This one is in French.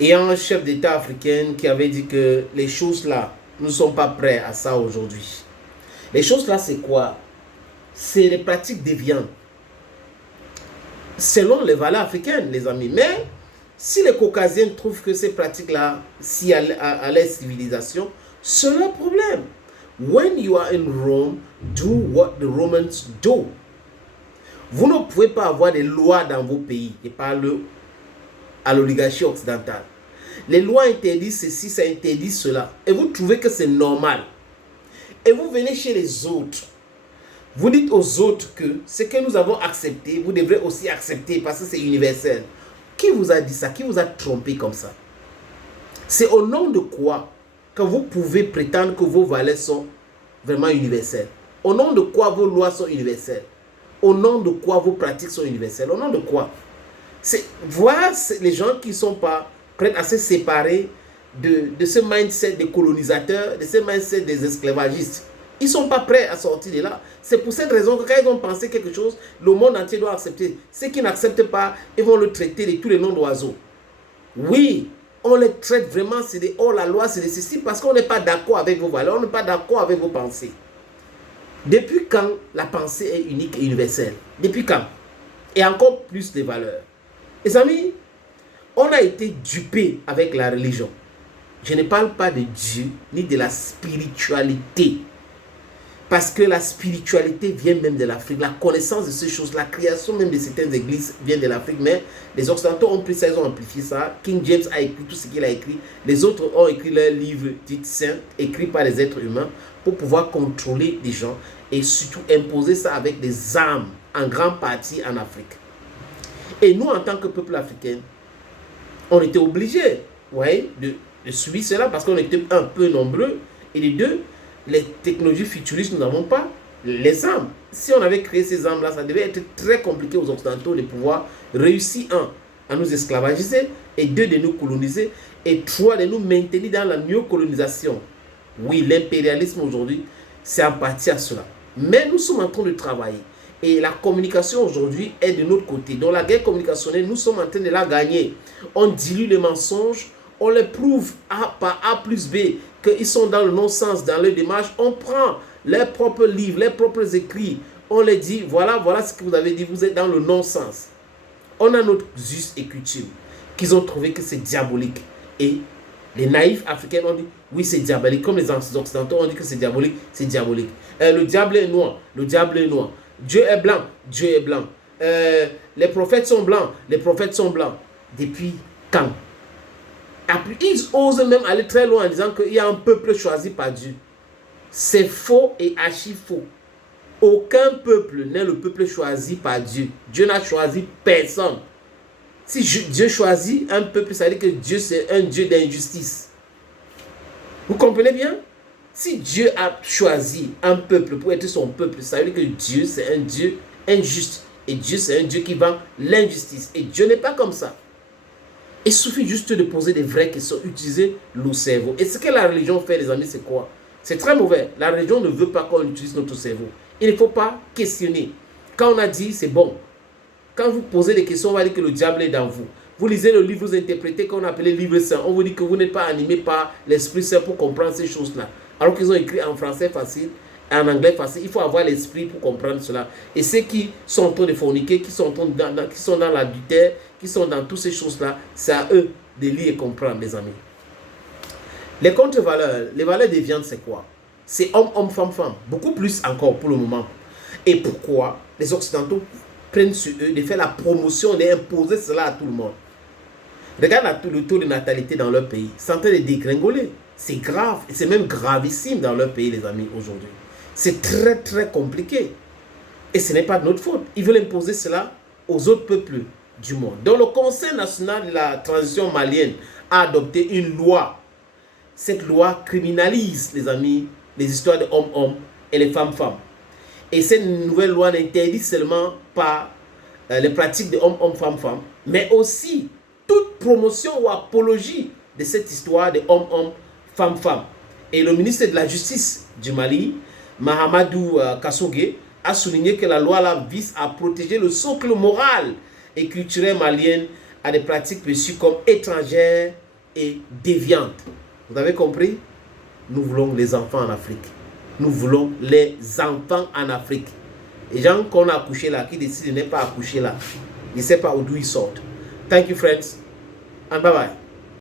Et un chef d'État africain qui avait dit que les choses là, nous ne sommes pas prêts à ça aujourd'hui. Les choses là, c'est quoi? C'est les pratiques déviantes. Selon les valeurs africaines, les amis. Mais si les Caucasiens trouvent que ces pratiques-là, si à leur civilisation, c'est leur problème. When you are in Rome, do what the Romans do. Vous ne pouvez pas avoir des lois dans vos pays. Je parle à l'oligarchie occidentale. Les lois interdisent ceci, ça interdit cela. Et vous trouvez que c'est normal. Et vous venez chez les autres. Vous dites aux autres que ce que nous avons accepté, vous devrez aussi accepter parce que c'est universel. Qui vous a dit ça? Qui vous a trompé comme ça? C'est au nom de quoi que vous pouvez prétendre que vos valeurs sont vraiment universelles? Au nom de quoi vos lois sont universelles? Au nom de quoi vos pratiques sont universelles? Au nom de quoi? Voilà les gens qui ne sont pas prêts à se séparer de ce mindset des colonisateurs, de ce mindset des esclavagistes. Ils ne sont pas prêts à sortir de là. C'est pour cette raison que quand ils ont pensé quelque chose, le monde entier doit accepter. Ceux qui n'acceptent pas, ils vont le traiter de tous les noms d'oiseaux. Oui, on les traite vraiment, c'est des hors-la-loi, c'est des ceci, parce qu'on n'est pas d'accord avec vos valeurs, on n'est pas d'accord avec vos pensées. Depuis quand la pensée est unique et universelle? Depuis quand? Et encore plus des valeurs. Les amis, on a été dupés avec la religion. Je ne parle pas de Dieu, ni de la spiritualité. Parce que la spiritualité vient même de l'Afrique. La connaissance de ces choses, la création même de certaines églises vient de l'Afrique. Mais les Occidentaux ont pris ça, ils ont amplifié ça. King James a écrit tout ce qu'il a écrit. Les autres ont écrit leurs livres dits saints, écrits par les êtres humains, pour pouvoir contrôler des gens et surtout imposer ça avec des armes, en grande partie en Afrique. Et nous, en tant que peuple africain, on était obligés, de suivre cela parce qu'on était un peu nombreux. Et les deux, les technologies futuristes, nous n'avons pas les armes. Si on avait créé ces armes-là, ça devait être très compliqué aux Occidentaux de pouvoir réussir, un, à nous esclavagiser, et deux, de nous coloniser, et trois, de nous maintenir dans la néocolonisation. Oui, l'impérialisme aujourd'hui, c'est en partie à cela. Mais nous sommes en train de travailler. Et la communication aujourd'hui est de notre côté. Dans la guerre communicationnelle, nous sommes en train de la gagner. On dilue les mensonges, on les prouve par A plus B qu'ils sont dans le non-sens, dans leur démarche. On prend leurs propres livres, leurs propres écrits. On les dit, voilà ce que vous avez dit, vous êtes dans le non-sens. On a notre us et coutume, qu'ils ont trouvé que c'est diabolique. Et les naïfs africains ont dit, oui, c'est diabolique. Comme les occidentaux ont dit que c'est diabolique, c'est diabolique. Le diable est noir, le diable est noir. Dieu est blanc, Dieu est blanc. Les prophètes sont blancs, les prophètes sont blancs. Depuis quand? Ils osent même aller très loin en disant qu'il y a un peuple choisi par Dieu. C'est faux et archi faux. Aucun peuple n'est le peuple choisi par Dieu. Dieu n'a choisi personne. Si Dieu choisit un peuple, ça veut dire que Dieu c'est un Dieu d'injustice. Vous comprenez bien? Si Dieu a choisi un peuple pour être son peuple, ça veut dire que Dieu c'est un Dieu injuste. Et Dieu c'est un Dieu qui vend l'injustice. Et Dieu n'est pas comme ça. Il suffit juste de poser des vraies questions, utiliser le cerveau. Et ce que la religion fait, les amis, c'est quoi? C'est très mauvais. La religion ne veut pas qu'on utilise notre cerveau. Il ne faut pas questionner. Quand on a dit, c'est bon. Quand vous posez des questions, on va dire que le diable est dans vous. Vous lisez le livre, vous interprétez qu'on appelle livre saint. On vous dit que vous n'êtes pas animé par l'Esprit Saint pour comprendre ces choses-là. Alors qu'ils ont écrit en français facile, en anglais facile. Il faut avoir l'esprit pour comprendre cela. Et ceux qui sont en train de forniquer, qui sont dans l'adultère, qui sont dans toutes ces choses-là, c'est à eux de lire et comprendre, les amis. Les contre-valeurs, les valeurs déviantes, c'est quoi? C'est homme, femme. Beaucoup plus encore pour le moment. Et pourquoi les Occidentaux prennent sur eux de faire la promotion, d'imposer cela à tout le monde? Regarde le taux de natalité dans leur pays. C'est en train de dégringoler. C'est grave. Et c'est même gravissime dans leur pays, les amis, aujourd'hui. C'est très, très compliqué. Et ce n'est pas de notre faute. Ils veulent imposer cela aux autres peuples du monde. Donc, le Conseil national de la transition malienne a adopté une loi. Cette loi criminalise, les amis, les histoires de hommes-hommes et les femmes-femmes. Et cette nouvelle loi n'interdit seulement pas les pratiques de hommes-hommes, femmes-femmes, mais aussi toute promotion ou apologie de cette histoire de hommes-hommes, femmes-femmes. Et le ministre de la Justice du Mali, Mahamadou Kassogué, a souligné que la loi là vise à protéger le socle moral et culturel malien à des pratiques perçues comme étrangères et déviante. Vous avez compris? Nous voulons les enfants en Afrique. Nous voulons les enfants en Afrique. Les gens qu'on a accouchés là, qui décident de ne pas accoucher là, ils ne savent pas d'où ils sortent. Thank you, friends, and bye-bye.